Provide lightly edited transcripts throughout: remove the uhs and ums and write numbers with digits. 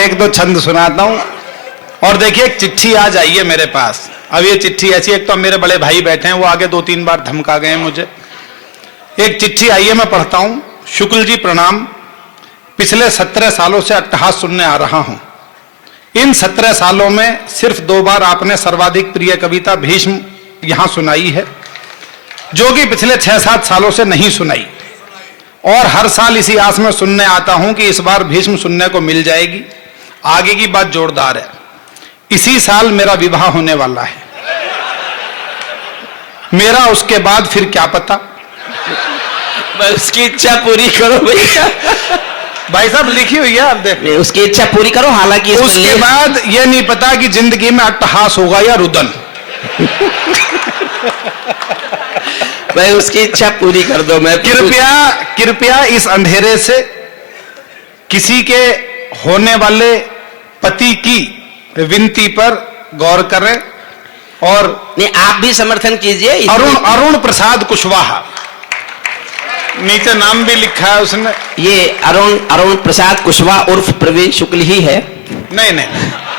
एक दो छंद सुनाता हूं। और देखिए एक चिट्ठी आज आई है मेरे पास। अब ये चिट्ठी ऐसी, एक तो मेरे बड़े भाई बैठे हैं, वो आगे 2-3 बार धमका गए मुझे। एक चिट्ठी आई है, मैं पढ़ता हूं। शुक्ल जी प्रणाम। पिछले 17 सालों से अट्टहास सुनने आ रहा हूं। इन 17 सालों में सिर्फ 2 बार आपने सर्वाधिक प्रिय कविता भीष्म यहां सुनाई है, जो कि पिछले 6-7 सालों से नहीं सुनाई। और हर साल इसी आस में सुनने आता हूं कि इस बार भीष्म सुनने को मिल जाएगी। आगे की बात जोरदार है। इसी साल मेरा विवाह होने वाला है। मेरा उसके बाद फिर क्या पता। उसकी इच्छा पूरी करो भैया। भाई साहब लिखी हुई है, आप देख। उसकी इच्छा पूरी करो। हालांकि उसके बाद यह नहीं पता कि जिंदगी में अट्टहास होगा या रुदन। भाई उसकी इच्छा पूरी कर दो। मैं कृपया इस अंधेरे से किसी के होने वाले पति की विनती पर गौर करें। और नहीं, आप भी समर्थन कीजिए। अरुण प्रसाद कुशवाहा, नीचे नाम भी लिखा है उसने। ये अरुण प्रसाद कुशवाहा उर्फ प्रवीण शुक्ल ही है। नहीं,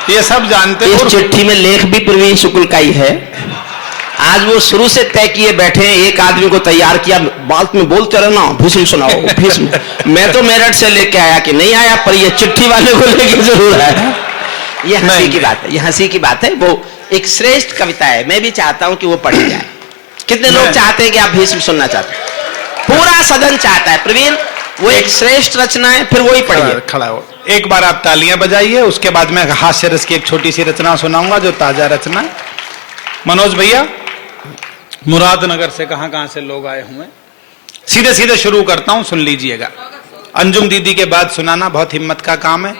ये सब जानते हैं। इस चिट्ठी में लेख भी प्रवीण शुक्ल का ही है। आज वो शुरू से तय किए बैठे हैं, एक आदमी को तैयार किया, बात में बोलते रहना, भीष्म सुनाओ भीष्म। मैं तो मेरठ से लेके आया कि नहीं आया, पर ये चिट्ठी वाले को लेके जरूर आया। ये हंसी की बात है, ये हंसी की बात है। वो एक श्रेष्ठ कविता है। मैं भी चाहता हूं कि वो पढ़ी जाए। कितने लोग चाहते हैं कि आप भीष्म सुनना चाहते हैं? पूरा सदन चाहता है। प्रवीण, वो एक श्रेष्ठ रचना है, फिर वही पढ़िए। खड़ा हो, एक बार आप तालियां बजाइए। उसके बाद मैं हास्य रस की एक छोटी सी रचना सुनाऊंगा, जो ताजा रचना। मनोज भैया, मुरादनगर से कहां से लोग आए हुए। सीधे सीधे शुरू करता हूं, सुन लीजिएगा। अंजुम दीदी के बाद सुनाना बहुत हिम्मत का काम है,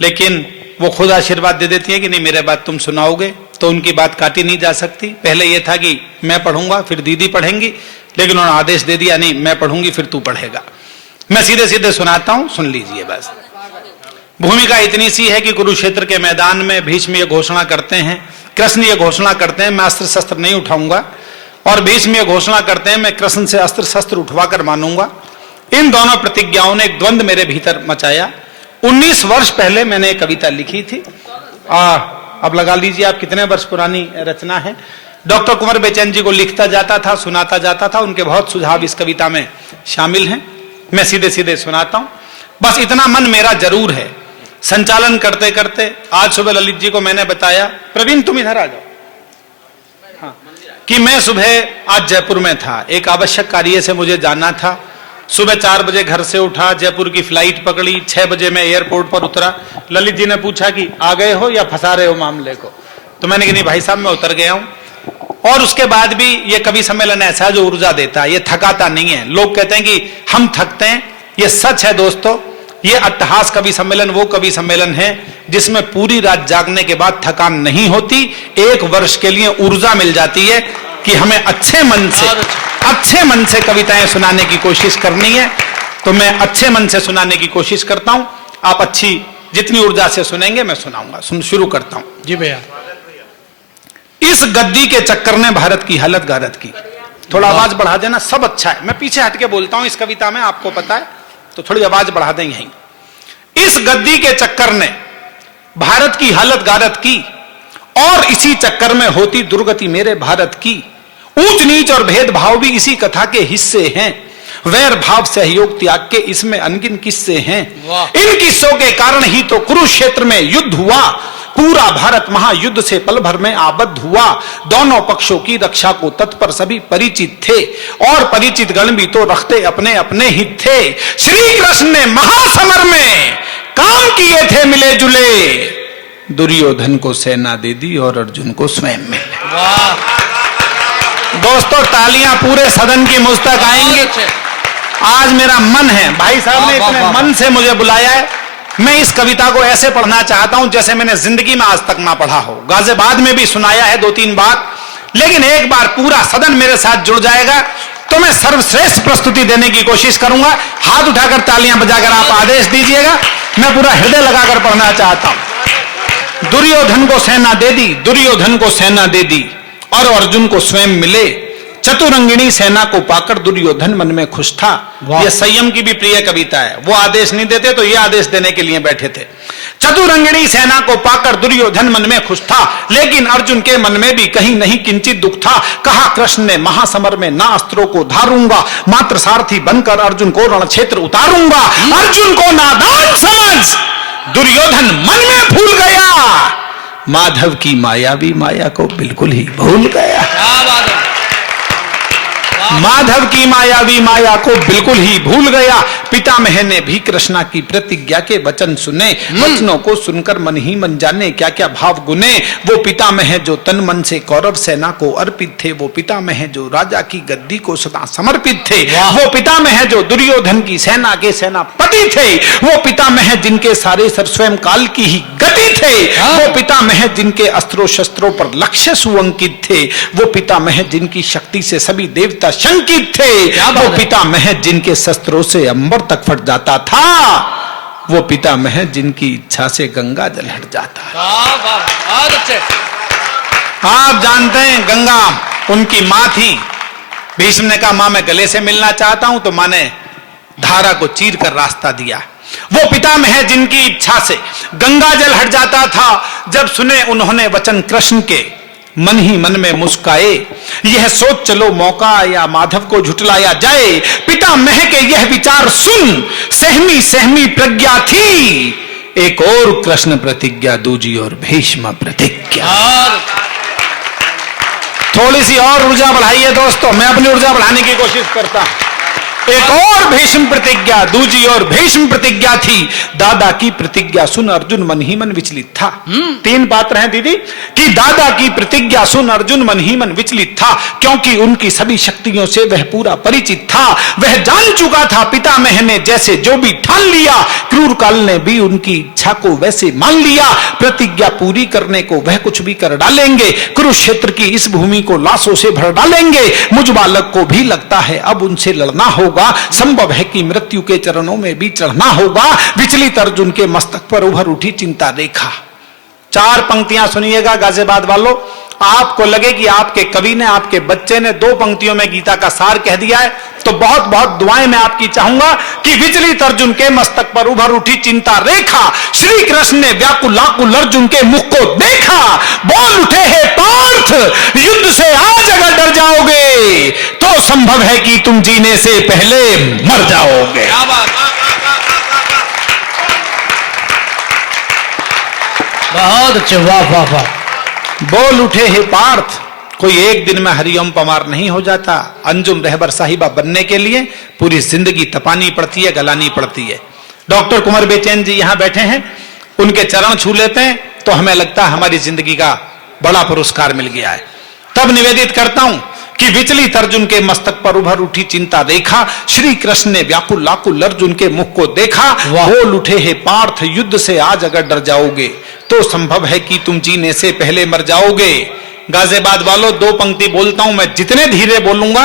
लेकिन वो खुद आशीर्वाद दे देती है कि नहीं मेरे बाद तुम सुनाओगे, तो उनकी बात काटी नहीं जा सकती। पहले यह था कि मैं पढ़ूंगा फिर दीदी पढ़ेंगी, लेकिन उन्होंने आदेश दे दिया नहीं मैं पढ़ूंगी फिर तू पढ़ेगा। मैं सीधे सीधे सुनाता हूं, सुन लीजिए बस। भूमिका इतनी सी है कि कुरुक्षेत्र के मैदान में भीष्म ये घोषणा करते हैं, कृष्ण ये घोषणा करते हैं, मैं अस्त्र शस्त्र नहीं उठाऊंगा। और भीष्म ये घोषणा करते हैं, मैं कृष्ण से अस्त्र शस्त्र उठवा कर मानूंगा। इन दोनों प्रतिज्ञाओं ने एक द्वंद्व मेरे भीतर मचाया। 19 वर्ष पहले मैंने एक कविता लिखी थी। अब लगा लीजिए आप कितने वर्ष पुरानी रचना है। डॉक्टर कुंवर बेचैन जी को लिखता जाता था, सुनाता जाता था। उनके बहुत सुझाव इस कविता में शामिल हैं। मैं सीधे सीधे सुनाता हूं। बस इतना मन मेरा जरूर है, संचालन करते करते आज सुबह ललित जी को मैंने बताया, प्रवीण तुम इधर आ जाओ, हाँ, कि मैं सुबह आज जयपुर में था। एक आवश्यक कार्य से मुझे जाना था। सुबह 4 बजे घर से उठा, जयपुर की फ्लाइट पकड़ी, 6 बजे मैं एयरपोर्ट पर उतरा। ललित जी ने पूछा कि आ गए हो या फंसा रहे हो मामले को। तो मैंने कहा नहीं भाई साहब मैं उतर गया हूं। और उसके बाद भी ये कवि सम्मेलन ऐसा जो ऊर्जा देता है, ये थकाता नहीं है। लोग कहते हैं कि हम थकते हैं, ये सच है दोस्तों। ये अट्टहास कवि सम्मेलन वो कवि सम्मेलन है जिसमें पूरी रात जागने के बाद थकान नहीं होती। 1 वर्ष के लिए ऊर्जा मिल जाती है कि हमें अच्छे मन से कविताएं सुनाने की कोशिश करनी है। तो मैं अच्छे मन से सुनाने की कोशिश करता हूं। आप अच्छी जितनी ऊर्जा से सुनेंगे मैं सुनाऊंगा। शुरू करता हूं। जी भैया। इस गद्दी के चक्कर ने भारत की हालत गारत की। थोड़ा आवाज बढ़ा देना, सब अच्छा है। मैं पीछे हटके बोलता हूं इस कविता में, आपको पता है, तो थोड़ी आवाज बढ़ा दें यहीं। इस गद्दी के चक्कर ने भारत की हालत गारत की, और इसी चक्कर में होती दुर्गति मेरे भारत की। ऊंच नीच और भेदभाव भी इसी कथा के हिस्से हैं। वैर भाव सहयोग त्याग के इसमें अनगिन किस्से हैं। इन किस्सों के कारण ही तो कुरुक्षेत्र में युद्ध हुआ। पूरा भारत महायुद्ध से पल भर में आबद्ध हुआ। दोनों पक्षों की रक्षा को तत्पर सभी परिचित थे, और परिचित गण भी तो रखते अपने अपने हित थे। श्री कृष्ण ने महासमर में काम किए थे मिले जुले। दुर्योधन को सेना दे दी और अर्जुन को स्वयं मिले। दोस्तों तालियां पूरे सदन की मुझ तक आएंगी। आज मेरा मन है, भाई साहब ने इतने मन से मुझे बुलाया है। मैं इस कविता को ऐसे पढ़ना चाहता हूं जैसे मैंने जिंदगी में आज तक ना पढ़ा हो। गाजियाबाद में भी सुनाया है 2-3 बार, लेकिन एक बार पूरा सदन मेरे साथ जुड़ जाएगा तो मैं सर्वश्रेष्ठ प्रस्तुति देने की कोशिश करूंगा। हाथ उठाकर तालियां बजाकर आप आदेश दीजिएगा। मैं पूरा हृदय लगाकर पढ़ना चाहता हूं। दुर्योधन को सेना दे दी, दुर्योधन को सेना दे दी, और अर्जुन को स्वयं मिले। चतुरंगिणी सेना को पाकर दुर्योधन मन में खुश था। यह संयम की भी प्रिय कविता है। वो आदेश नहीं देते तो ये आदेश देने के लिए बैठे थे। चतुरंगिणी सेना को पाकर दुर्योधन मन में खुश था, लेकिन अर्जुन के मन में भी कहीं नहीं किंचित दुख था। कहा कृष्ण ने महासमर में ना अस्त्रों को धारूंगा, मात्र सारथी बनकर अर्जुन को रण क्षेत्र उतारूंगा। अर्जुन को नादान समझ दुर्योधन मन में भूल गया, माधव की मायावी माया को बिल्कुल ही भूल गया। माधव की मायावी माया को बिल्कुल ही भूल गया। पितामह ने भी कृष्णा की प्रतिज्ञा के वचन सुने, वचनों को सुनकर मन ही मन जाने क्या क्या भाव गुने। वो पितामह जो तन मन से कौरव सेना को अर्पित थे, वो पितामह जो राजा की गद्दी को सदा समर्पित थे, वो पितामह जो दुर्योधन की सेना के सेनापति थे, वो पितामह जिनके सारे सर स्वयं काल की ही गति थे, वो पितामह जिनके अस्त्रों शस्त्रों पर लक्ष्य सुअंकित थे, वो पितामह जिनकी शक्ति से सभी देवता शंकित थे, वो पितामह जिनके शस्त्रों से अंबर तक फट जाता था, वो पितामह जिनकी इच्छा से गंगा जल हट जाता। आप जानते हैं गंगा उनकी मां थी। भीष्म ने कहा मां मैं गले से मिलना चाहता हूं, तो मां ने धारा को चीर कर रास्ता दिया। वो पितामह जिनकी इच्छा से गंगा जल हट जाता था, जब सुने उन्होंने वचन कृष्ण के, मन ही मन में मुस्काए, यह सोच चलो मौका या माधव को झुटलाया जाए। पितामह के यह विचार सुन सहमी सहमी प्रज्ञा थी, एक और कृष्ण प्रतिज्ञा दूजी और भीष्म प्रतिज्ञा। थोड़ी सी और ऊर्जा बढ़ाइए दोस्तों, मैं अपनी ऊर्जा बढ़ाने की कोशिश करता हूं। एक और भीष्म प्रतिज्ञा दूजी और भीष्म प्रतिज्ञा थी। दादा की प्रतिज्ञा सुन अर्जुन मन ही मन विचलित था। तीन पात्र हैं दीदी कि दादा की प्रतिज्ञा सुन अर्जुन मन ही मन विचलित था, क्योंकि उनकी सभी शक्तियों से वह पूरा परिचित था। वह जान चुका था पितामह ने जैसे जो भी ठान लिया, क्रूर काल ने भी उनकी इच्छा को वैसे मान लिया। प्रतिज्ञा पूरी करने को वह कुछ भी कर डालेंगे, कुरुक्षेत्र की इस भूमि को लाशों से भर डालेंगे। मुझ बालक को भी लगता है अब उनसे लड़ना होगा, संभव है कि मृत्यु के चरणों में भी चढ़ना होगा। विचलित अर्जुन के मस्तक पर उभर उठी चिंता रेखा। चार पंक्तियां सुनिएगा गाजियाबाद वालों, आपको लगे कि आपके कवि ने, आपके बच्चे ने दो पंक्तियों में गीता का सार कह दिया है, तो बहुत बहुत दुआएं मैं आपकी चाहूंगा कि विचलित अर्जुन के मस्तक पर उभर उठी चिंता रेखा। श्री कृष्ण ने व्याकुल आकुल अर्जुन के मुख को देखा, बोल उठे हे पार्थ, युद्ध से आज अगर डर जाओगे तो संभव है कि तुम जीने से पहले मर जाओगे। बहुत अच्छे, वाह वाह वाह। बोल उठे हे पार्थ, कोई एक दिन में हरिओम पमार नहीं हो जाता। अंजुम रहबर साहिबा बनने के लिए पूरी जिंदगी तपानी पड़ती है, गलानी पड़ती है। डॉक्टर कुंवर बेचैन जी यहां बैठे हैं, उनके चरण छू लेते हैं तो हमें लगता है हमारी जिंदगी का बड़ा पुरस्कार मिल गया है। तब निवेदित करता हूं कि विचलित अर्जुन के मस्तक पर उभर उठी चिंता देखा। श्री कृष्ण ने व्याकुल आकुल अर्जुन के मुख को देखा, बोल उठे हे पार्थ, युद्ध से आज अगर डर जाओगे तो संभव है कि तुम जीने से पहले मर जाओगे। गाजियाबाद वालों, दो पंक्ति बोलता हूं मैं, जितने धीरे बोलूंगा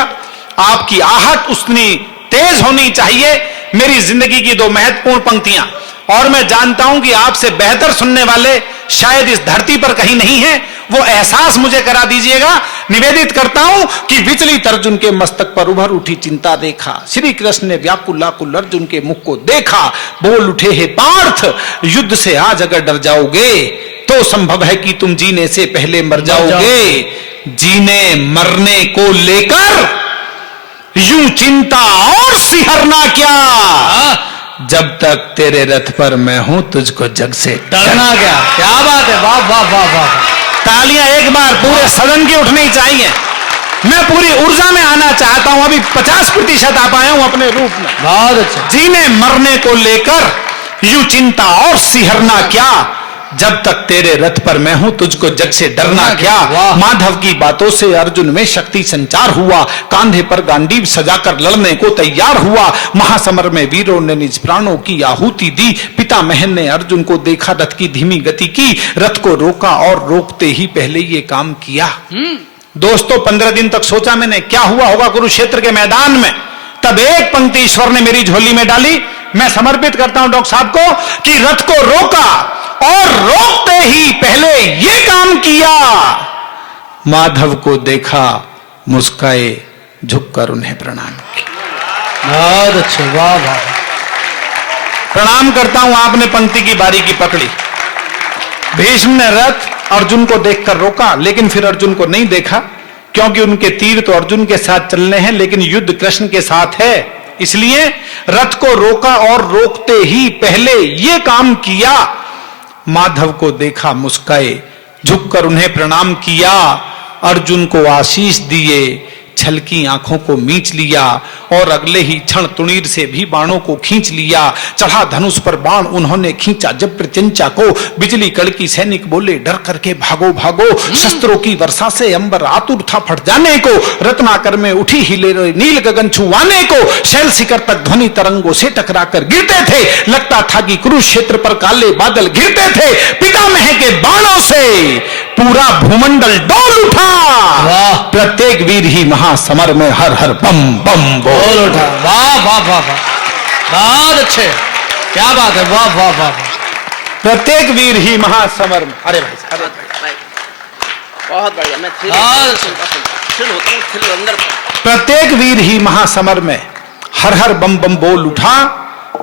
आपकी आहट उतनी तेज होनी चाहिए। मेरी जिंदगी की दो महत्वपूर्ण पंक्तियां, और मैं जानता हूं कि आपसे बेहतर सुनने वाले शायद इस धरती पर कहीं नहीं है, वो एहसास मुझे करा दीजिएगा। निवेदित करता हूं कि विचलित अर्जुन के मस्तक पर उभर उठी चिंता देखा। श्री कृष्ण ने व्याकुल आकुल अर्जुन के मुख को देखा, बोल उठे हे पार्थ, युद्ध से आज अगर डर जाओगे तो संभव है कि तुम जीने से पहले मर जाओगे। जीने मरने को लेकर यूं चिंता और सिहरना क्या, जब तक तेरे रथ पर मैं हूं तुझको जग से डरना क्या। क्या बात है, वाह वाह वाह वाह। तालियां एक बार पूरे सदन की उठनी चाहिए। मैं पूरी ऊर्जा में आना चाहता हूं, अभी 50% आ पाया हूं अपने रूप में। बहुत अच्छा। जीने मरने को लेकर यूं चिंता और सिहरना क्या, जब तक तेरे रथ पर मैं हूं तुझको जग से डरना क्या। माधव की बातों से अर्जुन में शक्ति संचार हुआ, कांधे पर गांडीव सजाकर लड़ने को तैयार हुआ। महासमर में वीरों ने निज प्राणों की आहुति दी। पितामह ने अर्जुन को देखा, रथ की धीमी गति की, रथ को रोका और रोकते ही पहले ये काम किया। दोस्तों 15 दिन तक सोचा मैंने क्या हुआ होगा कुरुक्षेत्र के मैदान में, तब एक पंक्ति ईश्वर ने मेरी झोली में डाली। मैं समर्पित करता हूं डॉक्टर साहब को कि रथ को रोका और रोकते ही पहले ये काम किया। माधव को देखा, मुस्काए, झुककर उन्हें प्रणाम किया। बहुत अच्छे, वाह वाह। प्रणाम करता हूं, आपने पंक्ति की बारीकी पकड़ी। भीष्म ने रथ अर्जुन को देखकर रोका, लेकिन फिर अर्जुन को नहीं देखा, क्योंकि उनके तीर तो अर्जुन के साथ चलने हैं, लेकिन युद्ध कृष्ण के साथ है। इसलिए रथ को रोका और रोकते ही पहले ये काम किया, माधव को देखा, मुस्काए, झुककर उन्हें प्रणाम किया, अर्जुन को आशीष दिए, छलकी आंखों को मींच लिया और अगले ही क्षण तुणीर से भी बाणों को खींच लिया। चढ़ा धनुष पर बाण उन्होंने खींचा, जब प्रत्यंचा को बिजली कड़की, सैनिक बोले डर करके भागो भागो। शस्त्रों की वर्षा से अंबर आतुर था फट जाने को, रत्नाकर में उठी हिले नील गगन छुआने को, शैल शिखर तक ध्वनि तरंगों से टकराकर गिरते थे, लगता था कि कुरुक्षेत्र पर काले बादल घिरते थे। पितामह के बाणों से पूरा भूमंडल डोल उठा, प्रत्येक वीर ही महासमर में हर हर बम बम बोल उठा। वाह वाह वाह वाह, बहुत अच्छे, क्या बात है, वाह वाह वाह। प्रत्येक वीर ही महासमर में, अरे भाई बहुत बढ़िया, मैं प्रत्येक वीर ही महासमर में हर हर बम बम बोल उठा,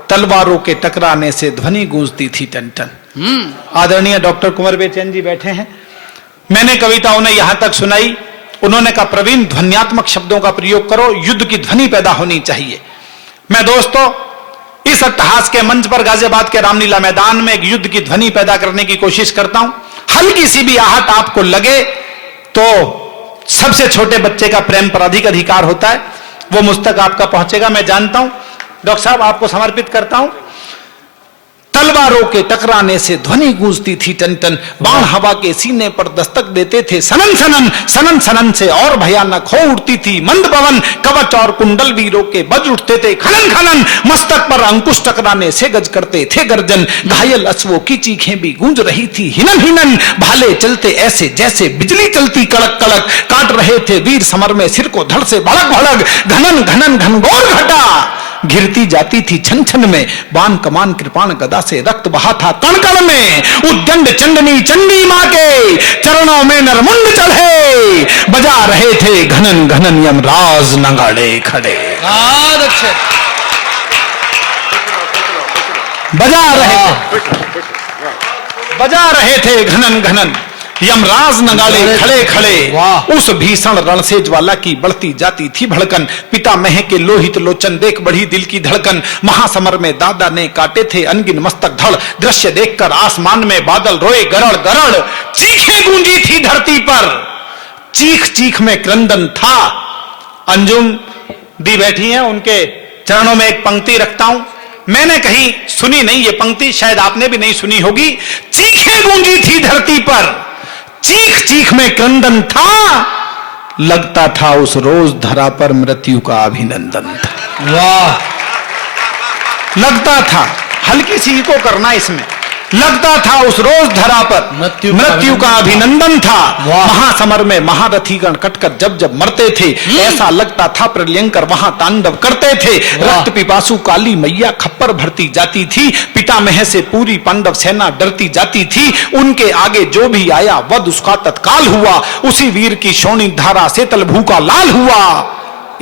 तलवारों के टकराने से ध्वनि गूंजती थी टन टन। आदरणीय डॉक्टर कुंवर बेचैन जी बैठे हैं, मैंने कविता उन्हें यहां तक सुनाई, उन्होंने कहा प्रवीण ध्वन्यात्मक शब्दों का प्रयोग करो, युद्ध की ध्वनि पैदा होनी चाहिए। मैं दोस्तों इस अट्टहास के मंच पर गाजियाबाद के रामलीला मैदान में एक युद्ध की ध्वनि पैदा करने की कोशिश करता हूं। हल्की सी भी आहट आपको लगे तो सबसे छोटे बच्चे का प्रेम पर अधिक अधिकार होता है, वो मुझ तक आपका पहुंचेगा, मैं जानता हूं। डॉक्टर साहब आपको समर्पित करता हूं। तलवारों के टकराने से ध्वनि गूंजती थी टन टन, बाण हवा के सीने पर दस्तक देते थे सनन सनन, सनन सनन से और भयानक हो उठती थी मंद पवन, कवच और कुंडल वीरों के बज उठते थे खनन खनन, मस्तक पर अंकुश टकराने से गज करते थे गर्जन, घायल अश्वों की चीखें भी गूंज रही थी हिनन हिनन, भाले चलते ऐसे जैसे बिजली चलती कड़क कड़क, काट रहे थे वीर समर में सिर को धड़ से भड़क भड़क, घनन घनन घनघोर घटा घिरती जाती थी छन छन में, बाण कमान कृपाण गदा से रक्त बहा था कण कण में, उद्दंड चंडनी चंडी मां के चरणों में नरमुंड चढ़े, बजा रहे थे घनन घनन यमराज नगाड़े खड़े। बहुत अच्छे, बजा रहे थे घनन घनन यमराज नगाड़े खड़े खड़े। उस भीषण रण से ज्वाला की बढ़ती जाती थी भड़कन, पितामह के लोहित लोचन देख बढ़ी दिल की धड़कन, महासमर में दादा ने काटे थे अनगिन मस्तक धड़, दृश्य देखकर आसमान में बादल रोए गरड़ गरड़, चीखें गूंजी थी धरती पर, चीख चीख में क्रंदन था। अंजुम दी बैठी हैं, उनके चरणों में एक पंक्ति रखता हूं, मैंने कहीं सुनी नहीं ये पंक्ति, शायद आपने भी नहीं सुनी होगी। चीखें गूंजी थी धरती पर, चीख चीख में क्रंदन था, लगता था उस रोज धरा पर मृत्यु का अभिनंदन था। वाह, लगता था, हल्की सी को करना इसमें, लगता था उस रोज धरा पर मृत्यु का अभिनंदन था। महासमर में महारथीगण कटकर जब जब मरते थे, ऐसा लगता था प्रलयंकर वहां तांडव करते थे, रक्त पिपासु काली मैया खप्पर भरती जाती थी, पितामह से पूरी पांडव सेना डरती जाती थी, उनके आगे जो भी आया वध उसका तत्काल हुआ, उसी वीर की शोणी धारा से तलभू का लाल हुआ,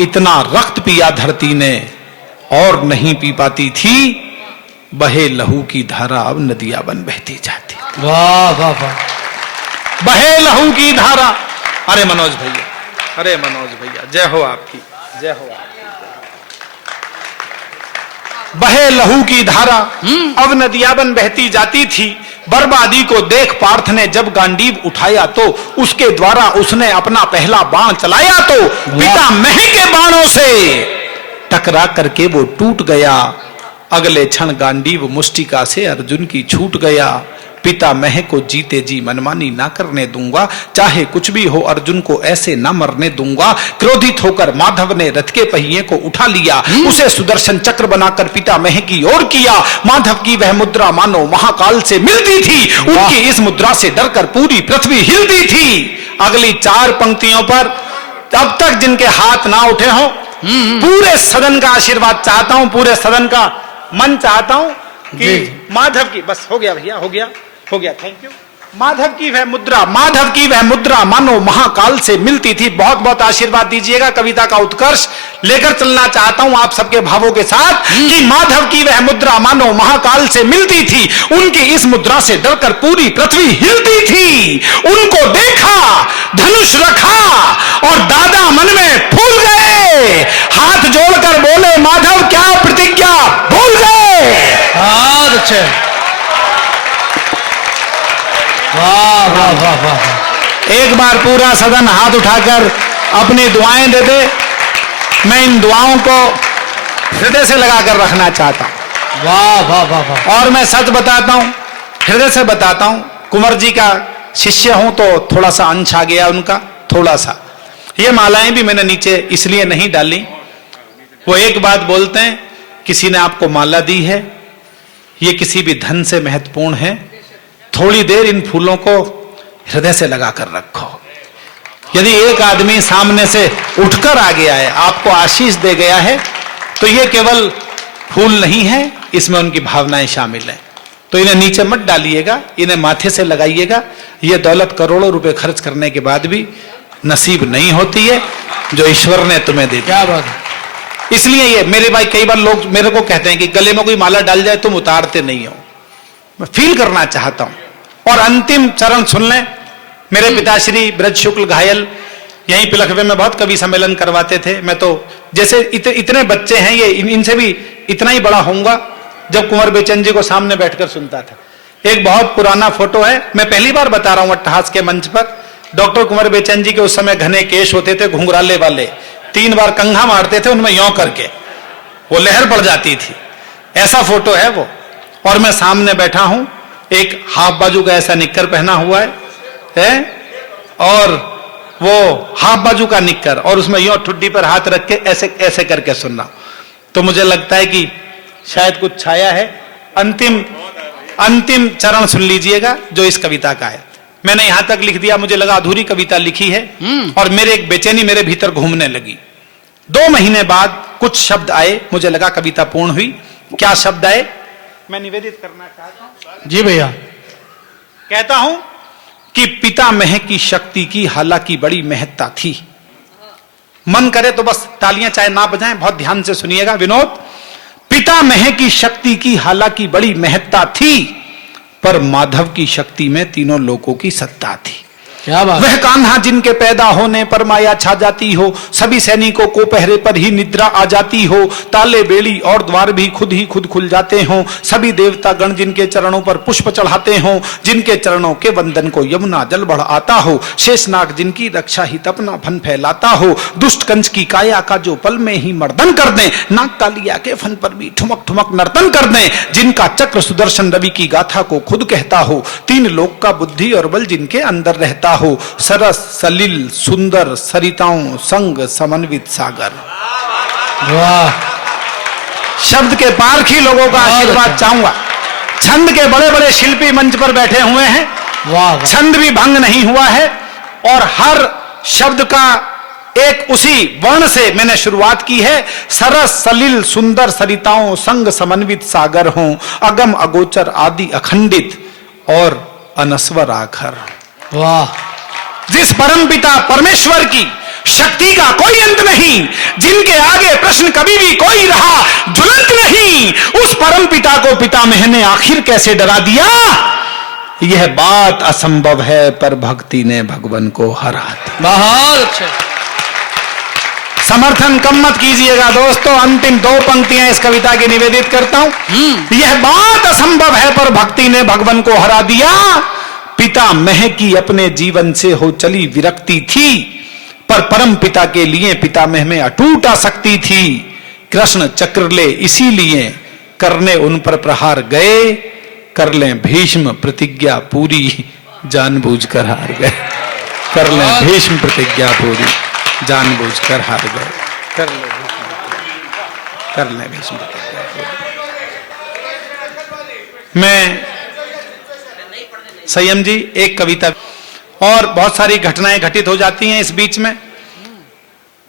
इतना रक्त पिया धरती ने और नहीं पी पाती थी, बहे लहू की धारा अब नदियां बन बहती जाती। वाह वाह वाह, बहे लहू की धारा। अरे मनोज भैया, अरे मनोज भैया, जय हो आपकी, जय हो आपकी। बहे लहू की धारा अब नदियां बन बहती जाती थी, बर्बादी को देख पार्थ ने जब गांडीव उठाया तो उसके द्वारा उसने अपना पहला बाण चलाया तो पितामह के बाणों से टकरा करके वो टूट गया, अगले क्षण गांडीव मुष्टिका से अर्जुन की छूट गया, पितामह को जीते जी मनमानी ना करने दूंगा, चाहे कुछ भी हो अर्जुन को ऐसे ना मरने दूंगा। क्रोधित होकर माधव ने रथ के पहिए को उठा लिया, उसे सुदर्शन चक्र बनाकर पितामह की ओर किया, माधव की वह मुद्रा मानो महाकाल से मिलती थी, उनकी इस मुद्रा से डरकर पूरी पृथ्वी हिलती थी। अगली 4 पंक्तियों पर अब तक जिनके हाथ ना उठे हों, पूरे सदन का आशीर्वाद चाहता हूं, पूरे सदन का मन चाहता हूं कि माधव की, बस हो गया भैया, हो गया, थैंक यू, माधव की वह मुद्रा, माधव की वह मुद्रा मानो महाकाल से मिलती थी। बहुत बहुत आशीर्वाद दीजिएगा। कविता का उत्कर्ष लेकर चलना चाहता हूं आप सबके भावों के साथ कि माधव की वह मुद्रा मानो महाकाल से मिलती थी। उनकी इस मुद्रा से डरकर पूरी पृथ्वी हिलती थी। उनको देखा, धनुष रखा और दादा मन में फूल गए। हाथ जोड़कर बोले, माधव क्या प्रतिज्ञा भूल गए। बहुत अच्छे, वाह वाह वाह वाह। एक बार पूरा सदन हाथ उठाकर अपनी दुआएं दे दे। मैं इन दुआओं को हृदय से लगाकर रखना चाहता हूं। वाह वाह वाह वाह। और मैं सच बताता हूं, हृदय से बताता हूं, कुंवर जी का शिष्य हूं तो थोड़ा सा अंश आ गया उनका, थोड़ा सा। ये मालाएं भी मैंने नीचे इसलिए नहीं डाली। वो एक बात बोलते हैं, किसी ने आपको माला दी है, ये किसी भी धन से महत्वपूर्ण है। थोड़ी देर इन फूलों को हृदय से लगाकर रखो। यदि एक आदमी सामने से उठकर आ गया है, आपको आशीष दे गया है, तो ये केवल फूल नहीं है, इसमें उनकी भावनाएं शामिल हैं। तो इन्हें नीचे मत डालिएगा, इन्हें माथे से लगाइएगा। ये दौलत करोड़ों रुपए खर्च करने के बाद भी नसीब नहीं होती है जो ईश्वर ने तुम्हें दे दी। क्या बात है। इसलिए ये मेरे भाई, कई बार लोग मेरे को कहते हैं कि गले में कोई माला डाल जाए तुम उतारते नहीं हो। मैं फील करना चाहता हूं। और अंतिम चरण सुन लें। मेरे पिताश्री ब्रज शुक्ल घायल यहीं पिलखवे में बहुत कवि सम्मेलन करवाते थे। मैं तो जैसे इतने बच्चे हैं, ये इनसे भी इतना ही बड़ा होऊंगा जब कुंवर बेचन जी को सामने बैठकर सुनता था। एक बहुत पुराना फोटो है, मैं पहली बार बता रहा हूं अट्टहास के मंच पर। डॉक्टर कुंवर बेचन जी के उस समय घने केश होते थे, घुंघराले वाले, 3 बार कंघा मारते थे उनमें यों करके, वो लहर पड़ जाती थी। ऐसा फोटो है वो। और मैं सामने बैठा हूं, एक हाफ बाजू का ऐसा निक्कर पहना हुआ है और वो हाफ बाजू का निक्कर, और उसमें यों ठुड्डी पर हाथ रख के ऐसे ऐसे करके सुनना। तो मुझे लगता है कि शायद कुछ छाया है। अंतिम चरण सुन लीजिएगा जो इस कविता का है। मैंने यहां तक लिख दिया, मुझे लगा अधूरी कविता लिखी है, और मेरे एक बेचैनी मेरे भीतर घूमने लगी। 2 महीने बाद कुछ शब्द आए, मुझे लगा कविता पूर्ण हुई। क्या शब्द आए मैं निवेदित करना चाहता हूं। जी भैया। कहता हूं कि पितामह की शक्ति की हालांकि बड़ी महत्ता थी। मन करे तो बस तालियां चाहे ना बजाएं, बहुत ध्यान से सुनिएगा विनोद। पितामह की शक्ति की हालांकि बड़ी महत्ता थी, पर माधव की शक्ति में तीनों लोकों की सत्ता थी। क्या बात। वह कान्हा जिनके पैदा होने पर माया छा जाती हो, सभी सैनिकों को पहरे पर ही निद्रा आ जाती हो, ताले बेड़ी और द्वार भी खुद ही खुद खुल जाते हो, सभी देवता गण जिनके चरणों पर पुष्प चढ़ाते हो, जिनके चरणों के वंदन को यमुना जल बढ़ आता हो, शेषनाग जिनकी रक्षा ही अपना फन फैलाता हो, दुष्ट कंस की काया का जो पल में ही मर्दन कर दे, नाग कालिया के फन पर भी ठुमक ठुमक नर्तन कर दे, जिनका चक्र सुदर्शन रवि की गाथा को खुद कहता हो, 3 लोक का बुद्धि और बल जिनके अंदर रहता हो, सरस सलिल सुंदर सरिताओं संग समन्वित सागर। वाह। शब्द के पारखी लोगों का आशीर्वाद चाहूंगा। छंद के बड़े बड़े शिल्पी मंच पर बैठे हुए हैं, वाह। छंद भी भंग नहीं हुआ है, और हर शब्द का एक उसी वर्ण से मैंने शुरुआत की है। सरस सलिल सुंदर सरिताओं संग समन्वित सागर हों, अगम अगोचर आदि अखंडित और अनस्वर आखर। वाह। जिस परमपिता परमेश्वर की शक्ति का कोई अंत नहीं, जिनके आगे प्रश्न कभी भी कोई रहा ज्वलंत नहीं, उस परमपिता को पितामह ने आखिर कैसे डरा दिया। यह बात असंभव है, पर भक्ति ने भगवान को हरा दिया। बहुत अच्छे। समर्थन कम मत कीजिएगा दोस्तों। अंतिम 2 पंक्तियां इस कविता की निवेदित करता हूं। यह बात असंभव है, पर भक्ति ने भगवान को हरा दिया। पितामह की अपने जीवन से हो चली विरक्ति थी, पर परम पिता के लिए पितामह में अटूट आसक्ति थी। कृष्ण चक्र ले इसीलिए करने उन पर प्रहार गए, कर लें भीष्म प्रतिज्ञा पूरी जानबूझकर हार गए। कर लें भीष्म प्रतिज्ञा पूरी जानबूझकर हार गए। कर लें भीष्म प्रतिज्ञा पूरी। मैं संयम जी एक कविता, और बहुत सारी घटनाएं घटित हो जाती हैं इस बीच में।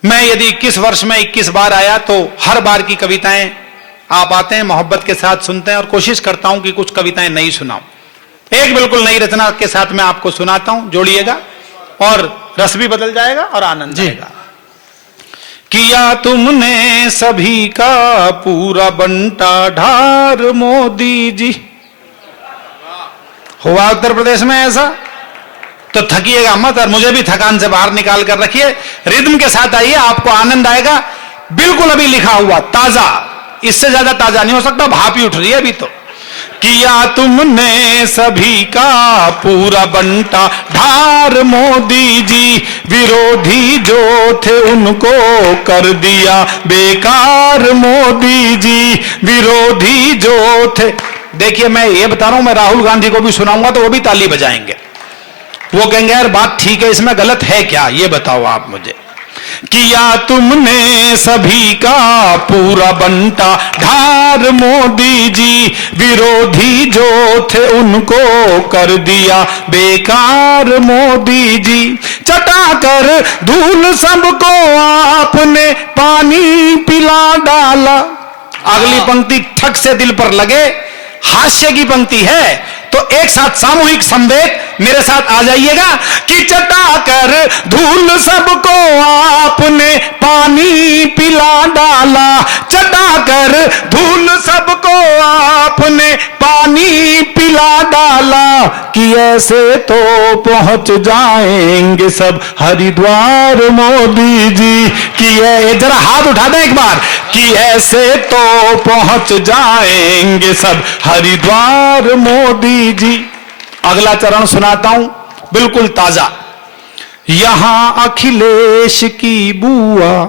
मैं यदि 21 वर्ष में 21 बार आया तो हर बार की कविताएं आप आते हैं, मोहब्बत के साथ सुनते हैं, और कोशिश करता हूं कि कुछ कविताएं नहीं सुनाऊं। एक बिल्कुल नई रचना के साथ मैं आपको सुनाता हूं, जोड़िएगा और रस भी बदल जाएगा और आनंद आएगा। किया तुमने सभी का पूरा बंटा ढार मोदी जी। हुआ उत्तर प्रदेश में ऐसा? तो थकिएगा मत और मुझे भी थकान से बाहर निकाल कर रखिए। रिदम के साथ आइए, आपको आनंद आएगा। बिल्कुल अभी लिखा हुआ ताजा, इससे ज्यादा ताजा नहीं हो सकता, भाप ही उठ रही है अभी तो। किया तुमने सभी का पूरा बंटा ढार मोदी जी, विरोधी जो थे उनको कर दिया बेकार मोदी जी, विरोधी जो थे। देखिए मैं ये बता रहा हूं, मैं राहुल गांधी को भी सुनाऊंगा तो वो भी ताली बजाएंगे, वो कहेंगे यार बात ठीक है, इसमें गलत है क्या, ये बताओ आप मुझे। किया तुमने सभी का पूरा बंटा ढार मोदी जी, विरोधी जो थे उनको कर दिया बेकार मोदी जी, चटाकर धूल सबको आपने पानी पिला डाला। अगली पंक्ति ठक से दिल पर लगे, हास्य की पंक्ति है, तो एक साथ सामूहिक संवेद मेरे साथ आ जाइएगा कि चटाकर धूल सबको आपने पानी पिला डाला, चटाकर धूल सबको आपने पानी पिला डाला, कि ऐसे तो पहुंच जाएंगे सब हरिद्वार मोदी जी, कि जरा हाथ उठा दें एक बार, कि ऐसे तो पहुंच जाएंगे सब हरिद्वार मोदी जी। अगला चरण सुनाता हूं, बिल्कुल ताजा। यहां अखिलेश की बुआ,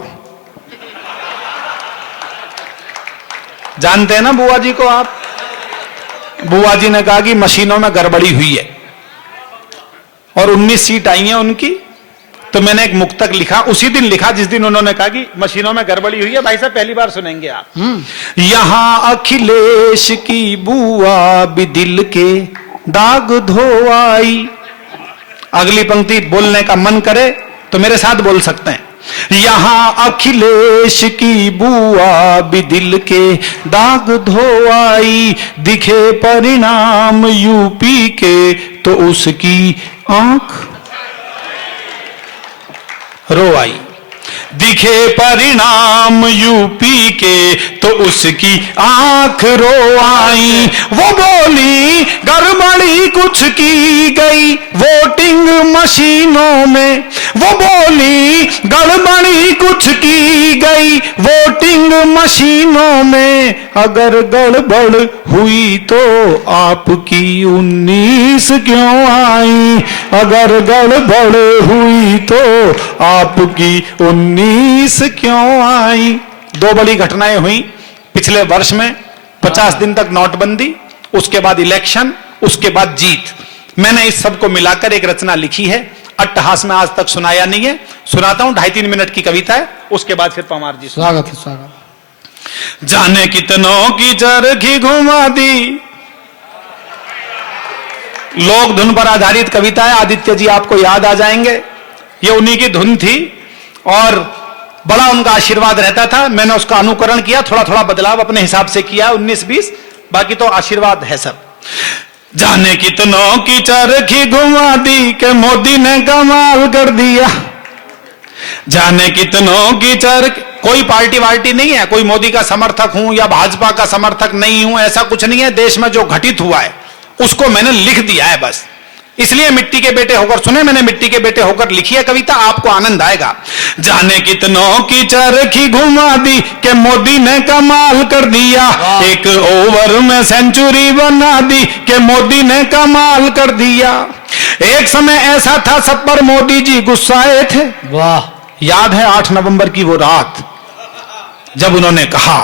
जानते हैं ना बुआ जी को आप? बुआ जी ने कहा कि मशीनों में गड़बड़ी हुई है और 19 सीट आई हैं उनकी, तो मैंने एक मुक्तक लिखा, उसी दिन लिखा जिस दिन उन्होंने कहा कि मशीनों में गड़बड़ी हुई है। भाई साहब पहली बार सुनेंगे आप। यहां अखिलेश की बुआ भी दिल के दाग धो आई। अगली पंक्ति बोलने का मन करे तो मेरे साथ बोल सकते हैं। यहां अखिलेश की बुआ भी दिल के दाग धो आई, दिखे परिणाम यूपी के तो उसकी आंख रो आई, दिखे परिणाम यूपी के तो उसकी आंख रो आई। वो बोली गड़बड़ी कुछ की गई वोटिंग मशीनों में, वो बोली गड़बड़ी कुछ की गई वोटिंग मशीनों में, अगर गड़बड़ हुई तो आपकी 19 क्यों आई, अगर गड़बड़ हुई तो आपकी 19 क्यों आई। दो बड़ी घटनाएं हुई पिछले वर्ष में, 50 दिन तक नोटबंदी, उसके बाद इलेक्शन, उसके बाद जीत। मैंने इस सब को मिलाकर एक रचना लिखी है, अट्टहास में आज तक सुनाया नहीं है, सुनाता हूं। 2.5-3 मिनट की कविता है, उसके बाद फिर पवार जी। स्वागत है, स्वागत। जाने कितनों की चरखी घुमा दी, लोक धुन पर आधारित कविता है। आदित्य जी आपको याद आ जाएंगे, ये उन्हीं की धुन थी और बड़ा उनका आशीर्वाद रहता था। मैंने उसका अनुकरण किया, थोड़ा थोड़ा बदलाव अपने हिसाब से किया 19-20, बाकी तो आशीर्वाद है सब। जाने कितनों की चरखी घुमा दी कि मोदी ने कमाल कर दिया, जाने कितनों की चरखी। कोई पार्टी वार्टी नहीं है, कोई मोदी का समर्थक हूं या भाजपा का समर्थक नहीं हूं, ऐसा कुछ नहीं है। देश में जो घटित हुआ है उसको मैंने लिख दिया है बस, इसलिए मिट्टी के बेटे होकर सुने, मैंने मिट्टी के बेटे होकर लिखी है कविता, आपको आनंद आएगा। जाने कितनों की चरखी घुमा दी कि मोदी ने कमाल कर दिया, एक ओवर में सेंचुरी बना दी कि मोदी ने कमाल कर दिया। एक समय ऐसा था सब पर मोदी जी गुस्साए थे। वाह। याद है 8 नवंबर की वो रात जब उन्होंने कहा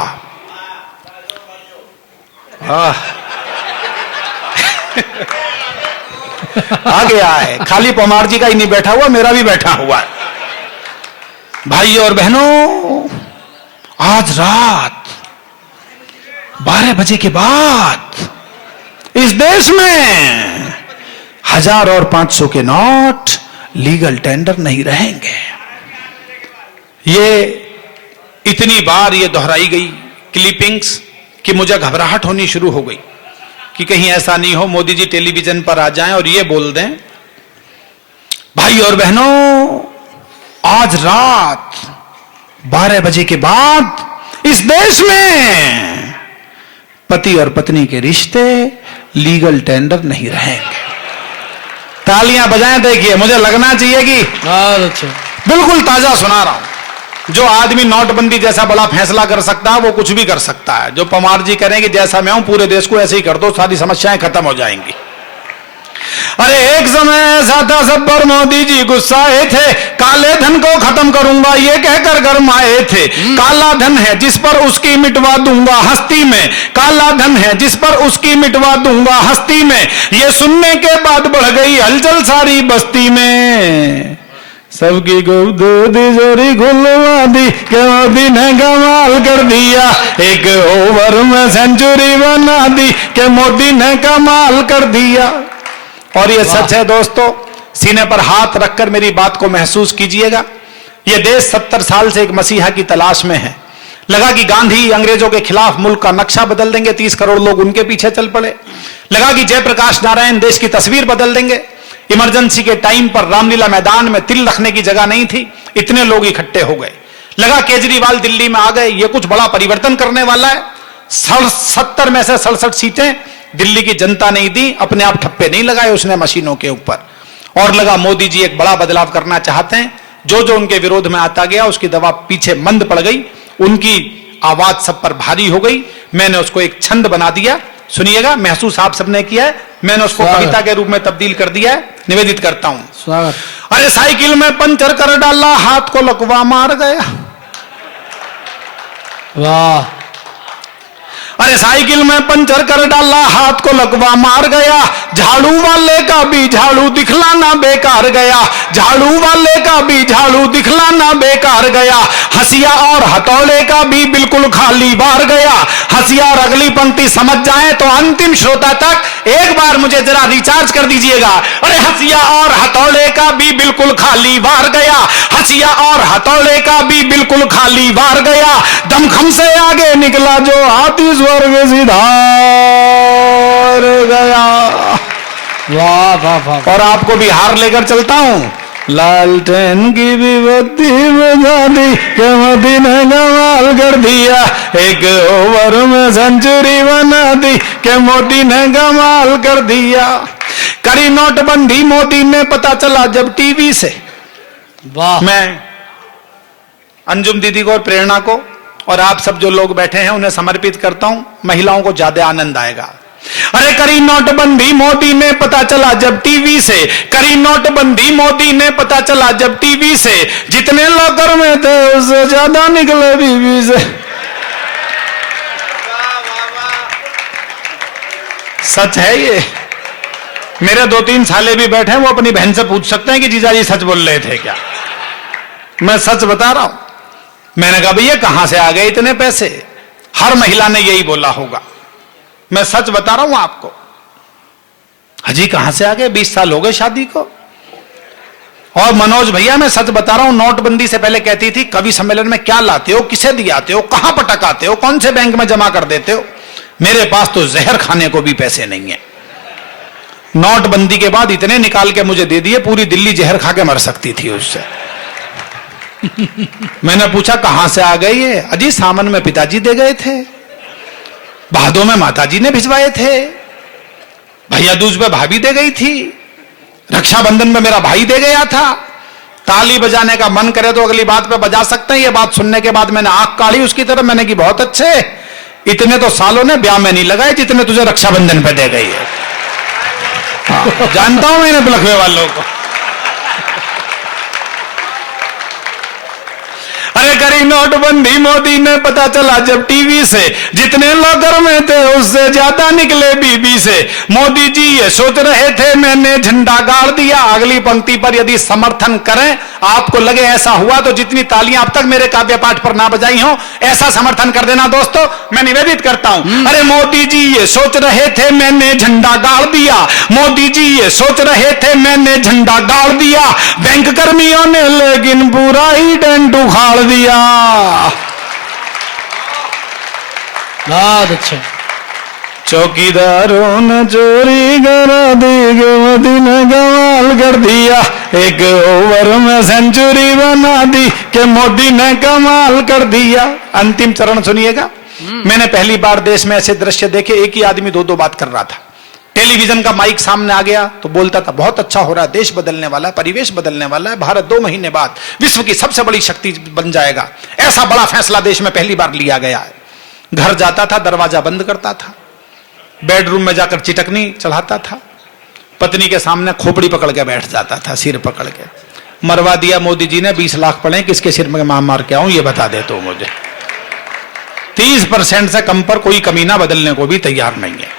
आ गया है, खाली पमार जी का ही नहीं बैठा हुआ, मेरा भी बैठा हुआ है। भाई और बहनों, आज रात 12 बजे के बाद इस देश में 1000 और 500 के नोट लीगल टेंडर नहीं रहेंगे। ये इतनी बार ये दोहराई गई क्लिपिंग्स कि मुझे घबराहट होनी शुरू हो गई। कि कहीं ऐसा नहीं हो मोदी जी टेलीविजन पर आ जाएं और ये बोल दें, भाई और बहनों, आज रात 12 बजे के बाद इस देश में पति और पत्नी के रिश्ते लीगल टेंडर नहीं रहेंगे। तालियां बजाएं, देखिए मुझे लगना चाहिए कि बहुत अच्छे। बिल्कुल ताजा सुना रहा हूं। जो आदमी नोटबंदी जैसा बड़ा फैसला कर सकता है वो कुछ भी कर सकता है। जो पवार जी करेंगे जैसा मैं हूं पूरे देश को ऐसे ही कर दो, सारी समस्याएं खत्म हो जाएंगी। अरे एक समय ऐसा था सब पर मोदी जी गुस्साए थे, काले धन को खत्म करूंगा ये कहकर गरमाए थे। काला धन है जिस पर उसकी मिटवा दूंगा हस्ती में, काला धन है जिस पर उसकी मिटवा दूंगा हस्ती में। ये सुनने के बाद बढ़ गई हलचल सारी बस्ती में। सबकी तिजोरी खुलवा दी कि मोदी ने कमाल कर दिया, एक ओवर में सेंचुरी बना दी कि मोदी ने कमाल कर दिया। और ये सच है दोस्तों, सीने पर हाथ रखकर मेरी बात को महसूस कीजिएगा। ये देश 70 साल से एक मसीहा की तलाश में है। लगा कि गांधी अंग्रेजों के खिलाफ मुल्क का नक्शा बदल देंगे, 30 करोड़ लोग उनके पीछे चल पड़े। लगा कि जयप्रकाश नारायण देश की तस्वीर बदल देंगे। इमरजेंसी के टाइम पर रामलीला मैदान में तिल रखने की जगह नहीं थी, इतने लोग इकट्ठे हो गए। लगा केजरीवाल दिल्ली में आ गए, ये कुछ बड़ा परिवर्तन करने वाला है। 70 में से 67 सीटें दिल्ली की जनता नहीं दी, अपने आप ठप्पे नहीं लगाए उसने मशीनों के ऊपर। और लगा मोदी जी एक बड़ा बदलाव करना चाहते हैं। जो जो उनके विरोध में आता गया उसकी दवा पीछे मंद पड़ गई, उनकी आवाज सब पर भारी हो गई। मैंने उसको एक छंद बना दिया, सुनिएगा, महसूस आप सबने किया है। मैंने उसको कविता के रूप में तब्दील कर दिया है, निवेदित करता हूं। स्वागत। अरे साइकिल में पंचर कर डाला, हाथ को लकवा मार गया। वाह। अरे साइकिल में पंचर कर डाला, हाथ को लकवा मार गया। झाड़ू वाले का भी झाड़ू दिखलाना बेकार गया, झाड़ू वाले का भी झाड़ू दिखलाना बेकार गया। हसिया और हथौड़े का भी बिल्कुल खाली बार गया। हसिया और अगली पंक्ति समझ जाए तो अंतिम श्रोता तक एक बार मुझे जरा रिचार्ज कर दीजिएगा। अरे हसिया और हथौड़े का भी बिल्कुल खाली बार गया, हसिया और हथौड़े का भी बिल्कुल खाली बार गया। दमखम से आगे निकला जो हाथी स्वर्ग सिधार गया। वाह वाह वाह। और आपको बिहार लेकर चलता हूं। लालटेन की भी बत्ती बुझा दी कि मोदी ने कमाल कर दिया, एक ओवर में सेंचुरी बना दी कि मोदी ने कमाल कर दिया। करी नोटबंदी मोदी ने पता चला जब टीवी से। वाह। मैं अंजुम दीदी को और प्रेरणा को और आप सब जो लोग बैठे हैं उन्हें समर्पित करता हूं, महिलाओं को ज्यादा आनंद आएगा। अरे करी नोटबंदी मोदी ने पता चला जब टीवी से, करी नोटबंदी मोदी ने पता चला जब टीवी से। जितने लोग घर में थे उससे ज्यादा निकले बीवी से। सच है ये। मेरे 2-3 साले भी बैठे हैं, वो अपनी बहन से पूछ सकते हैं कि जीजा जी सच बोल रहे थे क्या। मैं सच बता रहा हूं। मैंने कहा भैया कहां से आ गए इतने पैसे, हर महिला ने यही बोला होगा। मैं सच बता रहा हूं आपको। अजी कहां से आ गए, 20 साल हो गए शादी को। और मनोज भैया मैं सच बता रहा हूं, नोटबंदी से पहले कहती थी कवि सम्मेलन में क्या लाते हो, किसे दियाते हो, कहां पटकाते हो, कौन से बैंक में जमा कर देते हो। मेरे पास तो जहर खाने को भी पैसे नहीं है। नोटबंदी के बाद इतने निकाल के मुझे दे दिए, पूरी दिल्ली जहर खा के मर सकती थी उससे। मैंने पूछा कहां से आ गए ये। अजी सावन में पिताजी दे गए थे, भादों में माताजी ने भिजवाए थे, भैया दूज पे भाभी दे गई थी, रक्षाबंधन में मेरा भाई दे गया था। ताली बजाने का मन करे तो अगली बात पे बजा सकते हैं। ये बात सुनने के बाद मैंने आंख काढ़ी उसकी तरफ, मैंने की बहुत अच्छे, इतने तो सालों ने ब्याह में नहीं लगाए जितने तुझे रक्षाबंधन पे दे गई है। हाँ, जानता हूं मैंने लखवे वालों को। अरे करी नोटबंदी मोदी ने पता चला जब टीवी से। जितने लोग घर में थे उससे ज्यादा निकले बीबी से। मोदी जी ये सोच रहे थे मैंने झंडा गाड़ दिया। अगली पंक्ति पर यदि समर्थन करें, आपको लगे ऐसा हुआ तो जितनी तालियां अब तक मेरे काव्य पाठ पर ना बजाई हो ऐसा समर्थन कर देना दोस्तों, मैं निवेदित करता हूं। अरे मोदी जी ये सोच रहे थे मैंने झंडा गाड़ दिया, मोदी जी ये सोच रहे थे मैंने झंडा गाड़ दिया। बैंक कर्मियों ने लेकिन पूरा ही टेंट उखाड़ दिया। बहुत अच्छे। चौकीदारों ने चोरी करा दी, मोदी ने कमाल कर दिया, एक ओवर में सेंचुरी बना दी कि मोदी ने कमाल कर दिया। अंतिम चरण सुनिएगा। मैंने पहली बार देश में ऐसे दृश्य देखे, एक ही आदमी दो दो बात कर रहा था। टेलीविजन का माइक सामने आ गया तो बोलता था बहुत अच्छा हो रहा है, देश बदलने वाला है, परिवेश बदलने वाला है, भारत 2 महीने बाद विश्व की सबसे बड़ी शक्ति बन जाएगा, ऐसा बड़ा फैसला देश में पहली बार लिया गया है। घर जाता था, दरवाजा बंद करता था, बेडरूम में जाकर चिटकनी चढ़ाता था, पत्नी के सामने खोपड़ी पकड़ के बैठ जाता था, सिर पकड़ के। मरवा दिया मोदी जी ने, 20 लाख पड़े, किसके सिर में मार के आऊं ये बता दे तो मुझे। 30% से कम पर कोई कमीना बदलने को भी तैयार नहीं है।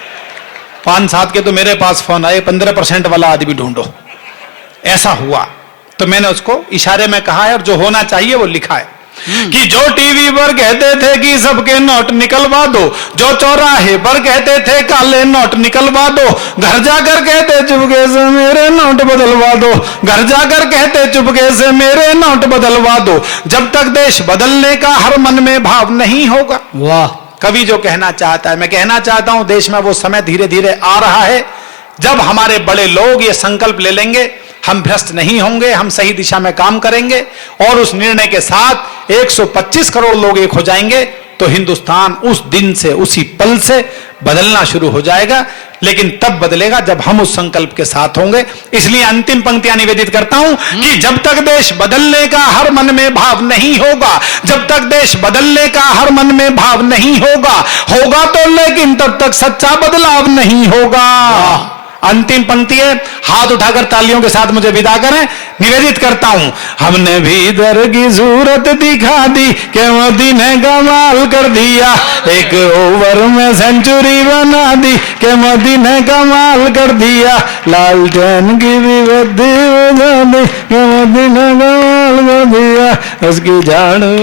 5-7 के तो मेरे पास फोन आए, 15% वाला आदमी ढूंढो। ऐसा हुआ तो मैंने उसको इशारे में कहा है, और जो होना चाहिए वो लिखा है कि जो टीवी पर कहते थे कि सबके नोट निकलवा दो, जो चौराहे पर कहते थे काले नोट निकलवा दो, घर जाकर कहते चुपके से मेरे नोट बदलवा दो, घर जाकर कहते चुपके से मेरे नोट बदलवा दो, जब तक देश बदलने का हर मन में भाव नहीं होगा। वाह, कवि जो कहना चाहता है, मैं कहना चाहता हूं देश में वो समय धीरे धीरे आ रहा है जब हमारे बड़े लोग ये संकल्प ले लेंगे, हम भ्रष्ट नहीं होंगे, हम सही दिशा में काम करेंगे, और उस निर्णय के साथ 125 करोड़ लोग एक हो जाएंगे तो हिंदुस्तान उस दिन से, उसी पल से बदलना शुरू हो जाएगा। लेकिन तब बदलेगा जब हम उस संकल्प के साथ होंगे। इसलिए अंतिम पंक्तियां निवेदित करता हूं कि जब तक देश बदलने का हर मन में भाव नहीं होगा, जब तक देश बदलने का हर मन में भाव नहीं होगा, होगा तो लेकिन तब तक सच्चा बदलाव नहीं होगा। अंतिम पंक्ति है, हाथ उठाकर तालियों के साथ मुझे विदा करें। निवेदित करता हूं, हमने भी दर की सूरत दिखा दी कि मोदी ने कमाल कर दिया, एक ओवर में सेंचुरी बना दी कि मोदी ने कमाल कर दिया, लालटेन की भी बत्ती बुझा दी कि मोदी ने कमाल कर दिया, उसकी झाड़ू